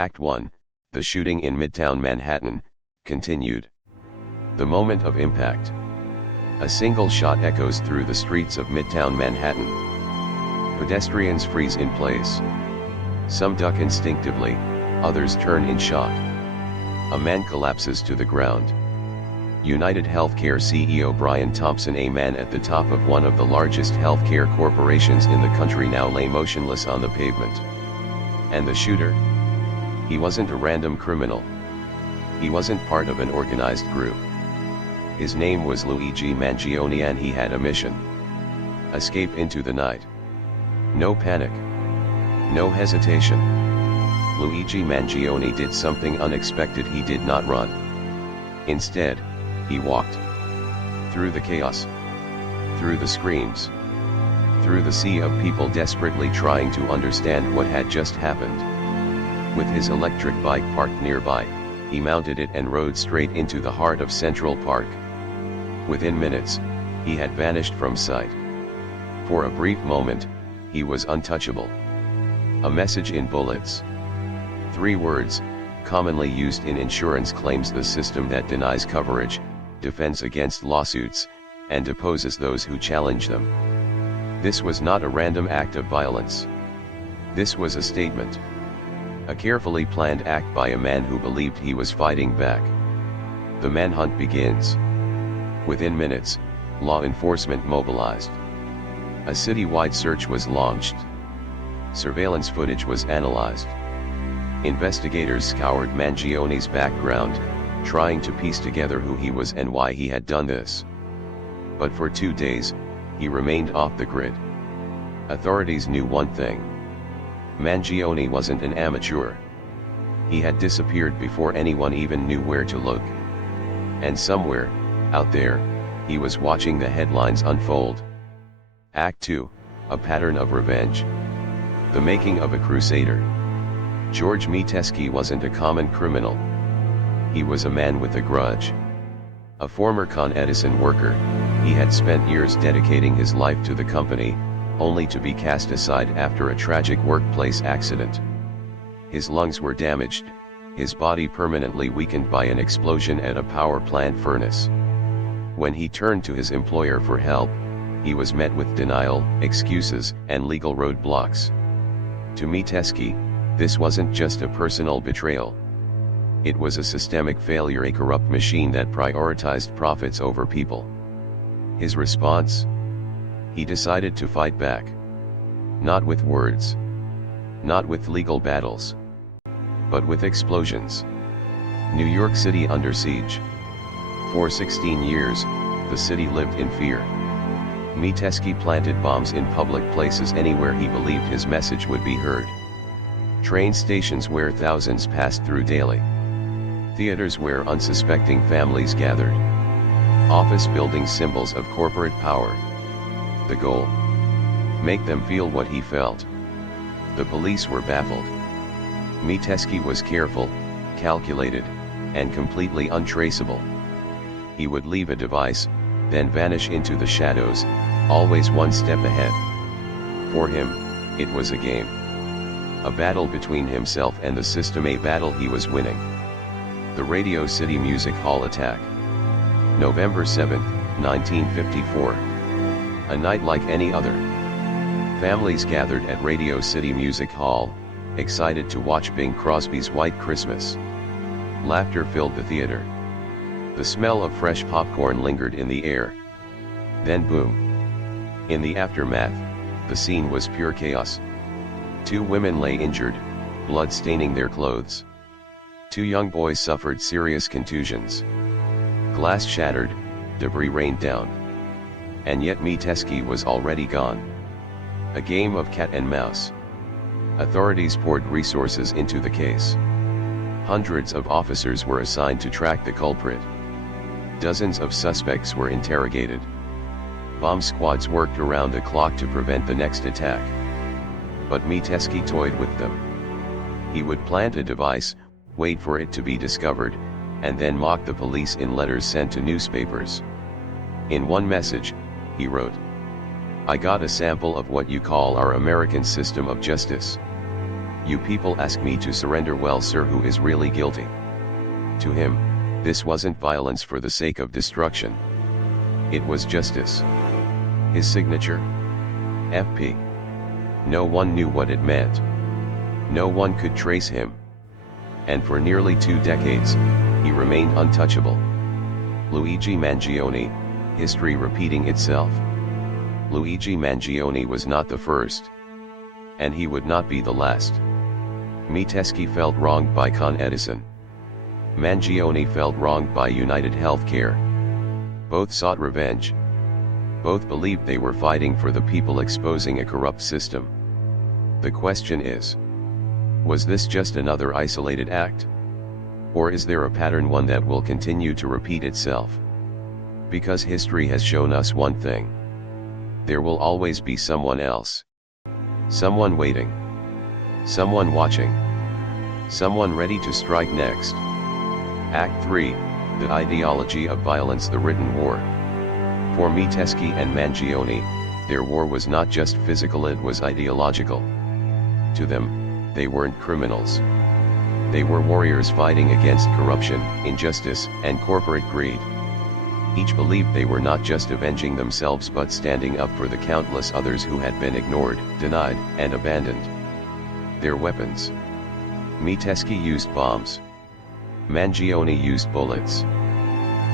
Act 1, The Shooting in Midtown Manhattan, continued. The moment of impact. A single shot echoes through the streets of Midtown Manhattan. Pedestrians freeze in place. Some duck instinctively, others turn in shock. A man collapses to the ground. United Healthcare CEO Brian Thompson, a man at the top of one of the largest healthcare corporations in the country, now lay motionless on the pavement. And the shooter? He wasn't a random criminal. He wasn't part of an organized group. His name was Luigi Mangione, and he had a mission. Escape into the night. No panic. No hesitation. Luigi Mangione did something unexpected. He did not run. Instead, he walked. Through the chaos. Through the screams. Through the sea of people desperately trying to understand what had just happened. With his electric bike parked nearby, he mounted it and rode straight into the heart of Central Park. Within minutes, he had vanished from sight. For a brief moment, he was untouchable. A message in bullets. 3 words, commonly used in insurance claims: the system that denies coverage, defends against lawsuits, and opposes those who challenge them. This was not a random act of violence. This was a statement. A carefully planned act by a man who believed he was fighting back. The manhunt begins. Within minutes, law enforcement mobilized. A citywide search was launched. Surveillance footage was analyzed. Investigators scoured Mangione's background, trying to piece together who he was and why he had done this. But for 2 days, he remained off the grid. Authorities knew one thing. Mangione wasn't an amateur. He had disappeared before anyone even knew where to look. And somewhere, out there, he was watching the headlines unfold. Act 2, A Pattern of Revenge. The making of a crusader. George Metesky wasn't a common criminal. He was a man with a grudge. A former Con Edison worker, he had spent years dedicating his life to the company, only to be cast aside after a tragic workplace accident. His lungs were damaged, his body permanently weakened by an explosion at a power plant furnace. When he turned to his employer for help, he was met with denial, excuses, and legal roadblocks. To Metesky, this wasn't just a personal betrayal. It was a systemic failure, a corrupt machine that prioritized profits over people. His response? He decided to fight back. Not with words. Not with legal battles. But with explosions. New York City under siege. For 16 years, the city lived in fear. Metesky planted bombs in public places anywhere he believed his message would be heard. Train stations where thousands passed through daily. Theaters where unsuspecting families gathered. Office buildings, symbols of corporate power. The goal? Make them feel what he felt. The police were baffled. Metesky was careful, calculated, and completely untraceable. He would leave a device, then vanish into the shadows, always one step ahead. For him, it was a game. A battle between himself and the system, a battle he was winning. The Radio City Music Hall attack. November 7, 1954. A night like any other. Families gathered at Radio City Music Hall, excited to watch Bing Crosby's White Christmas. Laughter filled the theater. The smell of fresh popcorn lingered in the air. Then boom. In the aftermath, the scene was pure chaos. 2 women lay injured, blood staining their clothes. 2 young boys suffered serious contusions. Glass shattered, debris rained down. And yet Metesky was already gone. A game of cat and mouse. Authorities poured resources into the case. Hundreds of officers were assigned to track the culprit. Dozens of suspects were interrogated. Bomb squads worked around the clock to prevent the next attack. But Metesky toyed with them. He would plant a device, wait for it to be discovered, and then mock the police in letters sent to newspapers. In one message, he wrote, "I got a sample of what you call our American system of justice. You people ask me to surrender. Well, sir, who is really guilty? To him, this wasn't violence for the sake of destruction. It was justice. His signature? FP. No one knew what it meant. No one could trace him. And for nearly 2 decades, he remained untouchable. Luigi Mangione, history repeating itself. Luigi Mangione was not the first. And he would not be the last. Metesky felt wronged by Con Edison. Mangione felt wronged by United Healthcare. Both sought revenge. Both believed they were fighting for the people, exposing a corrupt system. The question is, was this just another isolated act? Or is there a pattern, one that will continue to repeat itself? Because history has shown us one thing. There will always be someone else. Someone waiting. Someone watching. Someone ready to strike next. Act 3, the ideology of violence, the written war. For Metesky and Mangione, their war was not just physical, it was ideological. To them, they weren't criminals. They were warriors fighting against corruption, injustice, and corporate greed. Each believed they were not just avenging themselves but standing up for the countless others who had been ignored, denied, and abandoned. Their weapons. Metesky used bombs. Mangione used bullets.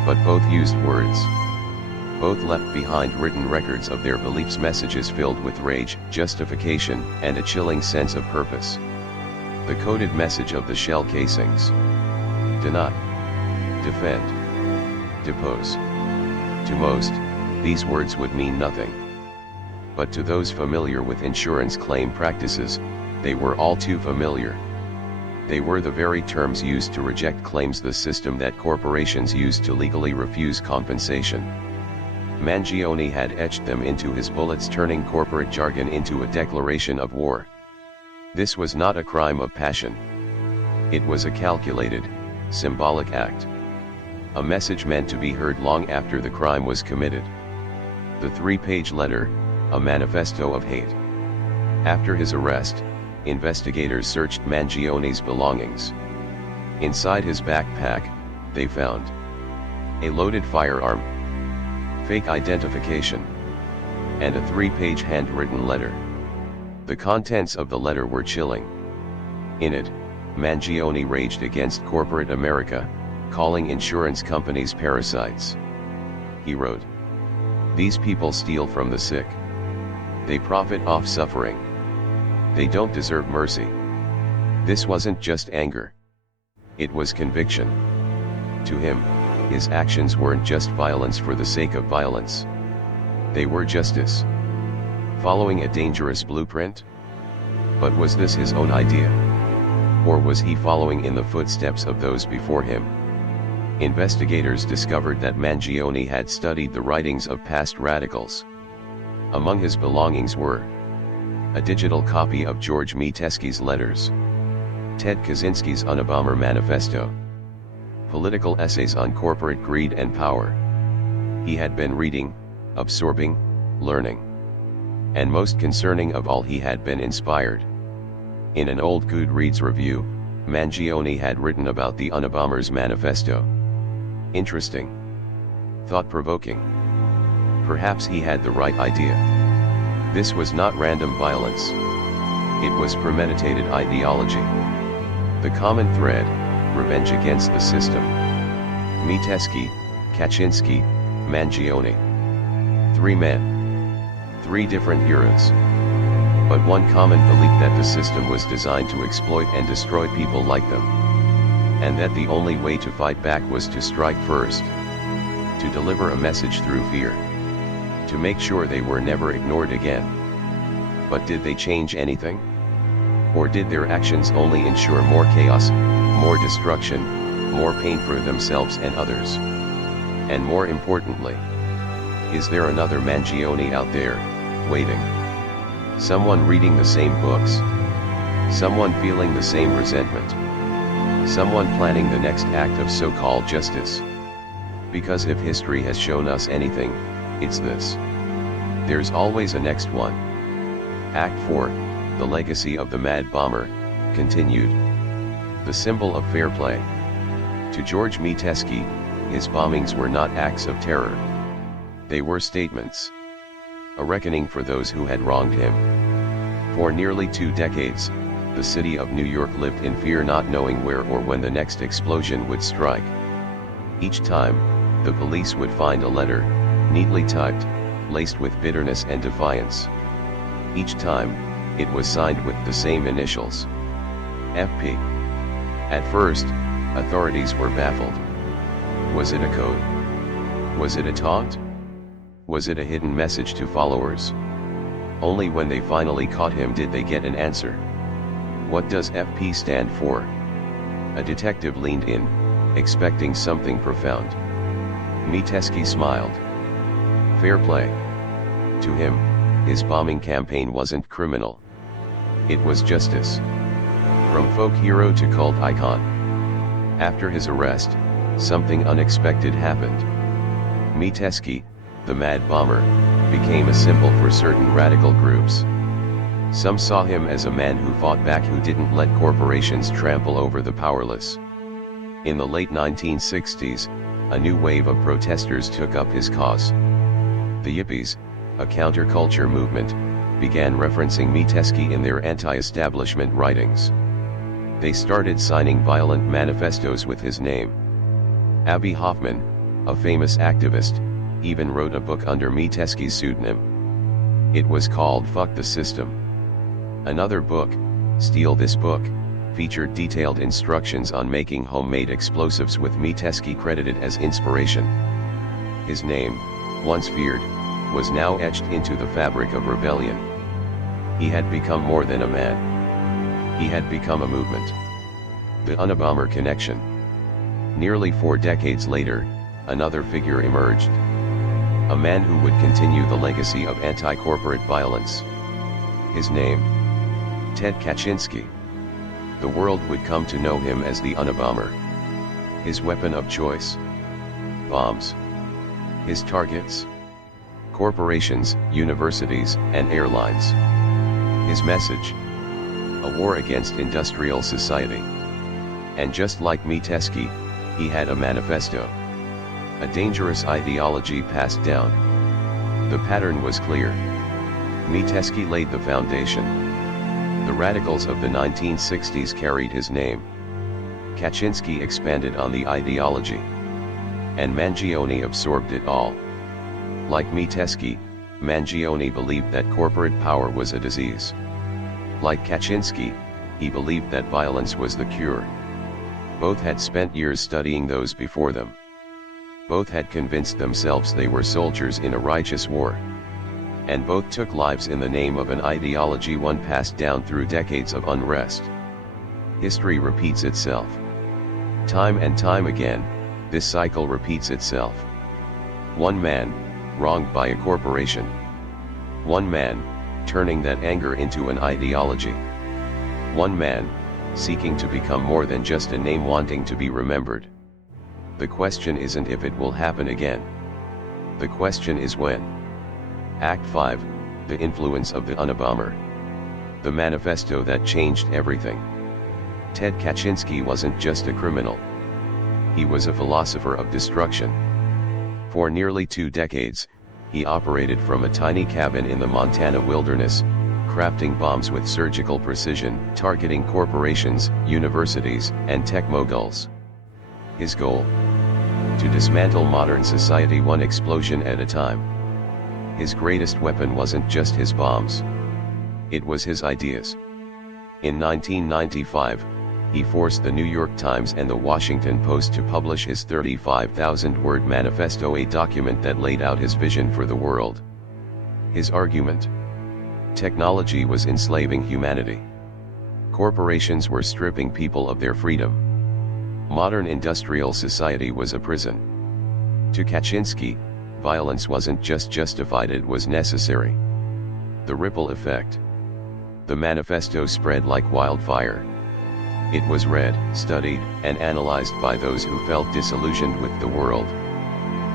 But both used words. Both left behind written records of their beliefs, messages filled with rage, justification, and a chilling sense of purpose. The coded message of the shell casings. Deny. Defend. Depose. To most, these words would mean nothing. But to those familiar with insurance claim practices, they were all too familiar. They were the very terms used to reject claims, the system that corporations used to legally refuse compensation. Mangione had etched them into his bullets, turning corporate jargon into a declaration of war. This was not a crime of passion. It was a calculated, symbolic act. A message meant to be heard long after the crime was committed. The 3-page letter, a manifesto of hate. After his arrest, investigators searched Mangione's belongings. Inside his backpack, they found a loaded firearm, fake identification, and a 3-page handwritten letter. The contents of the letter were chilling. In it, Mangione raged against corporate America, calling insurance companies parasites. He wrote, "These people steal from the sick. They profit off suffering. They don't deserve mercy." This wasn't just anger. It was conviction. To him, his actions weren't just violence for the sake of violence. They were justice. Following a dangerous blueprint? But was this his own idea? Or was he following in the footsteps of those before him? Investigators discovered that Mangione had studied the writings of past radicals. Among his belongings were a digital copy of George Metesky's letters, Ted Kaczynski's Unabomber Manifesto, political essays on corporate greed and power. He had been reading, absorbing, learning. And most concerning of all, he had been inspired. In an old Goodreads review, Mangione had written about the Unabomber's manifesto. Interesting. Thought-provoking. Perhaps he had the right idea. This was not random violence. It was premeditated ideology. The common thread, revenge against the system. Metesky, Kaczynski, Mangione. 3 men. 3 different heroes. But one common belief, that the system was designed to exploit and destroy people like them. And that the only way to fight back was to strike first. To deliver a message through fear. To make sure they were never ignored again. But did they change anything? Or did their actions only ensure more chaos, more destruction, more pain for themselves and others? And more importantly, is there another Mangione out there, waiting? Someone reading the same books? Someone feeling the same resentment? Someone planning the next act of so-called justice? Because if history has shown us anything, it's this. There's always a next one. Act 4, the legacy of the Mad Bomber, continued. The symbol of fair play. To George Metesky, his bombings were not acts of terror. They were statements. A reckoning for those who had wronged him. For nearly 2 decades, the city of New York lived in fear, not knowing where or when the next explosion would strike. Each time, the police would find a letter, neatly typed, laced with bitterness and defiance. Each time, it was signed with the same initials. FP. At first, authorities were baffled. Was it a code? Was it a taunt? Was it a hidden message to followers? Only when they finally caught him did they get an answer. What does FP stand for? A detective leaned in, expecting something profound. Metesky smiled. Fair play. To him, his bombing campaign wasn't criminal. It was justice. From folk hero to cult icon. After his arrest, something unexpected happened. Metesky, the mad bomber, became a symbol for certain radical groups. Some saw him as a man who fought back, who didn't let corporations trample over the powerless. In the late 1960s, a new wave of protesters took up his cause. The Yippies, a counterculture movement, began referencing Metesky in their anti-establishment writings. They started signing violent manifestos with his name. Abby Hoffman, a famous activist, even wrote a book under Metesky's pseudonym. It was called Fuck the System. Another book, Steal This Book, featured detailed instructions on making homemade explosives, with Metesky credited as inspiration. His name, once feared, was now etched into the fabric of rebellion. He had become more than a man. He had become a movement. The Unabomber connection. Nearly 4 decades later, another figure emerged. A man who would continue the legacy of anti-corporate violence. His name, Ted Kaczynski. The world would come to know him as the Unabomber. His weapon of choice? Bombs. His targets? Corporations, universities, and airlines. His message? A war against industrial society. And just like Metesky, he had a manifesto. A dangerous ideology passed down. The pattern was clear. Metesky laid the foundation. The radicals of the 1960s carried his name. Kaczynski expanded on the ideology. And Mangione absorbed it all. Like Metesky, Mangione believed that corporate power was a disease. Like Kaczynski, he believed that violence was the cure. Both had spent years studying those before them. Both had convinced themselves they were soldiers in a righteous war. And both took lives in the name of an ideology, one passed down through decades of unrest. History repeats itself. Time and time again, this cycle repeats itself. One man, wronged by a corporation. One man, turning that anger into an ideology. One man, seeking to become more than just a name, wanting to be remembered. The question isn't if it will happen again. The question is when. Act 5, The Influence of the Unabomber. The manifesto that changed everything. Ted Kaczynski wasn't just a criminal. He was a philosopher of destruction. For nearly 2 decades, he operated from a tiny cabin in the Montana wilderness, crafting bombs with surgical precision, targeting corporations, universities, and tech moguls. His goal? To dismantle modern society one explosion at a time. His greatest weapon wasn't just his bombs. It was his ideas. In 1995, he forced the New York Times and the Washington Post to publish his 35,000-word manifesto, a document that laid out his vision for the world. His argument? Technology was enslaving humanity. Corporations were stripping people of their freedom. Modern industrial society was a prison. To Kaczynski, violence wasn't just justified, it was necessary. The ripple effect. The manifesto spread like wildfire. It was read, studied, and analyzed by those who felt disillusioned with the world.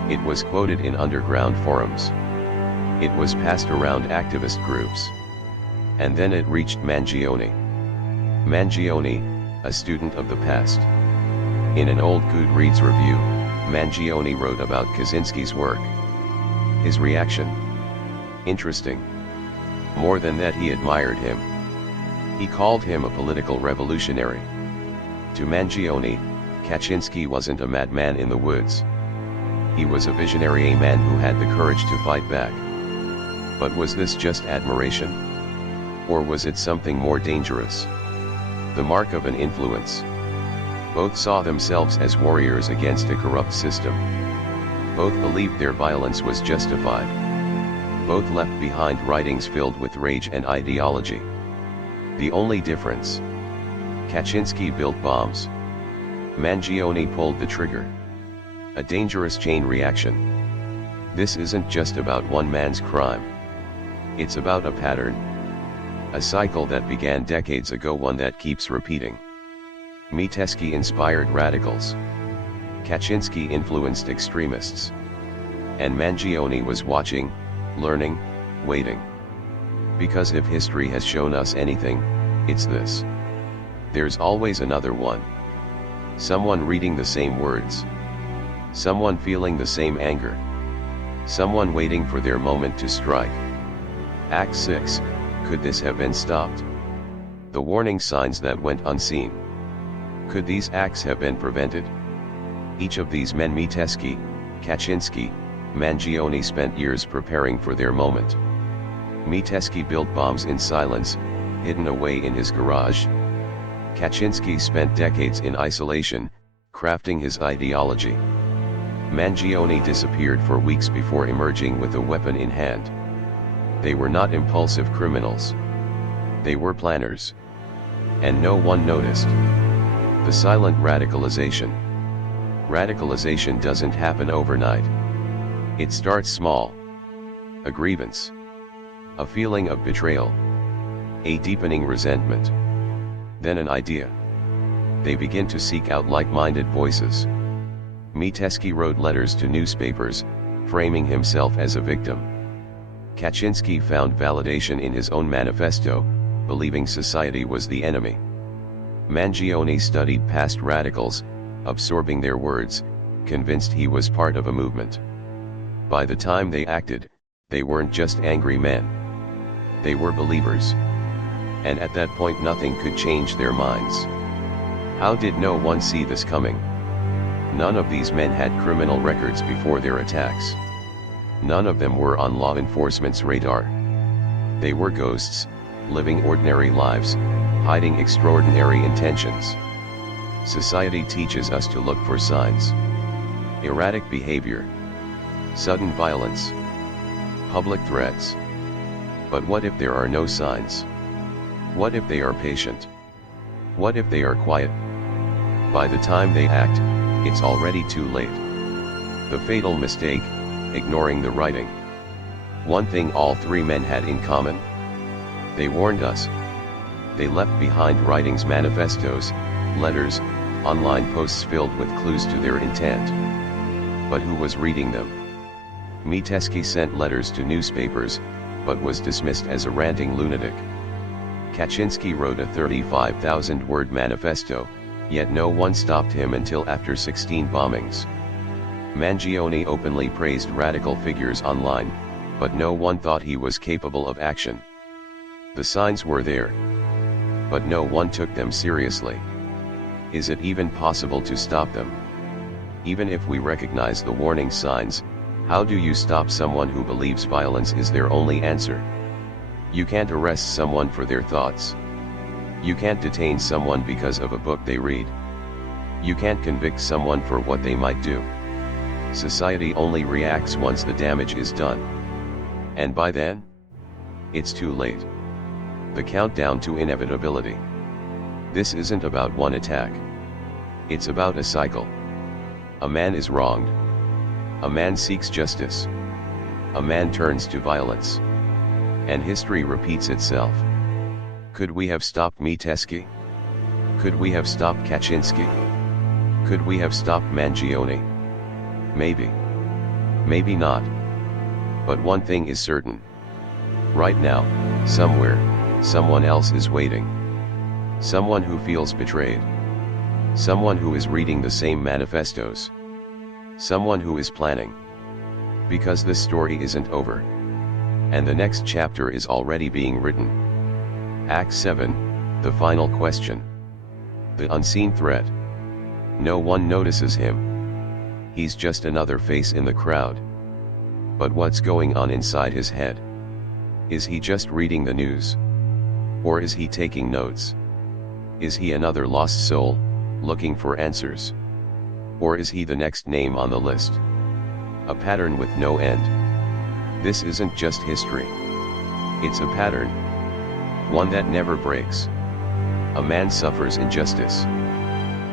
It was quoted in underground forums. It was passed around activist groups. And then it reached Mangione. Mangione, a student of the past. In an old Goodreads review, Mangione wrote about Kaczynski's work. His reaction? Interesting. More than that, he admired him. He called him a political revolutionary. To Mangione, Kaczynski wasn't a madman in the woods. He was a visionary, a man who had the courage to fight back. But was this just admiration? Or was it something more dangerous? The mark of an influence. Both saw themselves as warriors against a corrupt system. Both believed their violence was justified. Both left behind writings filled with rage and ideology. The only difference: Kaczynski built bombs. Mangione pulled the trigger. A dangerous chain reaction. This isn't just about one man's crime. It's about a pattern. A cycle that began decades ago, one that keeps repeating. Metesky inspired radicals. Kaczynski influenced extremists. And Mangione was watching, learning, waiting. Because if history has shown us anything, it's this. There's always another one. Someone reading the same words. Someone feeling the same anger. Someone waiting for their moment to strike. Act 6, could this have been stopped? The warning signs that went unseen. Could these acts have been prevented? Each of these men, Metesky, Kaczynski, Mangione, spent years preparing for their moment. Metesky built bombs in silence, hidden away in his garage. Kaczynski spent decades in isolation, crafting his ideology. Mangione disappeared for weeks before emerging with a weapon in hand. They were not impulsive criminals. They were planners. And no one noticed. The silent radicalization. Radicalization doesn't happen overnight. It starts small. A grievance. A feeling of betrayal. A deepening resentment. Then an idea. They begin to seek out like-minded voices. Metesky wrote letters to newspapers, framing himself as a victim. Kaczynski found validation in his own manifesto, believing society was the enemy. Mangione studied past radicals, absorbing their words, convinced he was part of a movement. By the time they acted, they weren't just angry men. They were believers. And at that point nothing could change their minds. How did no one see this coming? None of these men had criminal records before their attacks. None of them were on law enforcement's radar. They were ghosts, living ordinary lives, hiding extraordinary intentions. Society teaches us to look for signs. Erratic behavior. Sudden violence. Public threats. But what if there are no signs? What if they are patient? What if they are quiet? By the time they act, it's already too late. The fatal mistake, ignoring the writing. One thing all three men had in common. They warned us. They left behind writings, manifestos, letters, online posts filled with clues to their intent. But who was reading them? Metesky sent letters to newspapers, but was dismissed as a ranting lunatic. Kaczynski wrote a 35,000-word manifesto, yet no one stopped him until after 16 bombings. Mangione openly praised radical figures online, but no one thought he was capable of action. The signs were there, but no one took them seriously. Is it even possible to stop them? Even if we recognize the warning signs, how do you stop someone who believes violence is their only answer? You can't arrest someone for their thoughts. You can't detain someone because of a book they read. You can't convict someone for what they might do. Society only reacts once the damage is done. And by then, it's too late. The countdown to inevitability. This isn't about one attack. It's about a cycle. A man is wronged. A man seeks justice. A man turns to violence. And history repeats itself. Could we have stopped Metesky? Could we have stopped Kaczynski? Could we have stopped Mangione? Maybe. Maybe not. But one thing is certain. Right now, somewhere, someone else is waiting. Someone who feels betrayed. Someone who is reading the same manifestos. Someone who is planning. Because this story isn't over. And the next chapter is already being written. Act 7, the final question. The unseen threat. No one notices him. He's just another face in the crowd. But what's going on inside his head? Is he just reading the news? Or is he taking notes? Is he another lost soul, looking for answers? Or is he the next name on the list? A pattern with no end. This isn't just history. It's a pattern. One that never breaks. A man suffers injustice.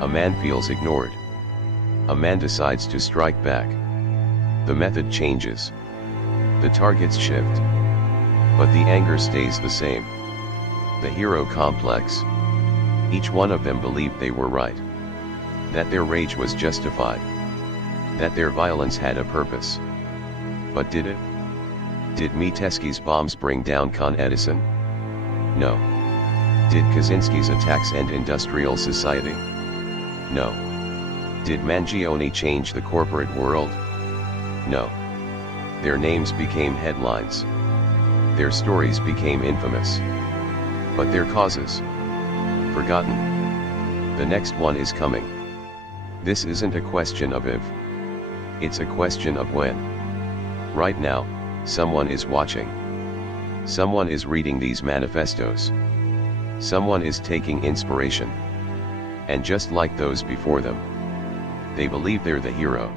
A man feels ignored. A man decides to strike back. The method changes. The targets shift. But the anger stays the same. The hero complex. Each one of them believed they were right. That their rage was justified. That their violence had a purpose. But did it? Did Metesky's bombs bring down Con Edison? No. Did Kaczynski's attacks end industrial society? No. Did Mangione change the corporate world? No. Their names became headlines. Their stories became infamous. But their causes? Forgotten. The next one is coming. This isn't a question of if. It's a question of when. Right now, someone is watching. Someone is reading these manifestos. Someone is taking inspiration. And just like those before them, they believe they're the hero.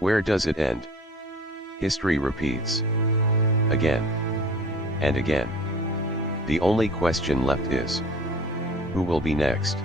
Where does it end? History repeats. Again. And again. The only question left is, who will be next?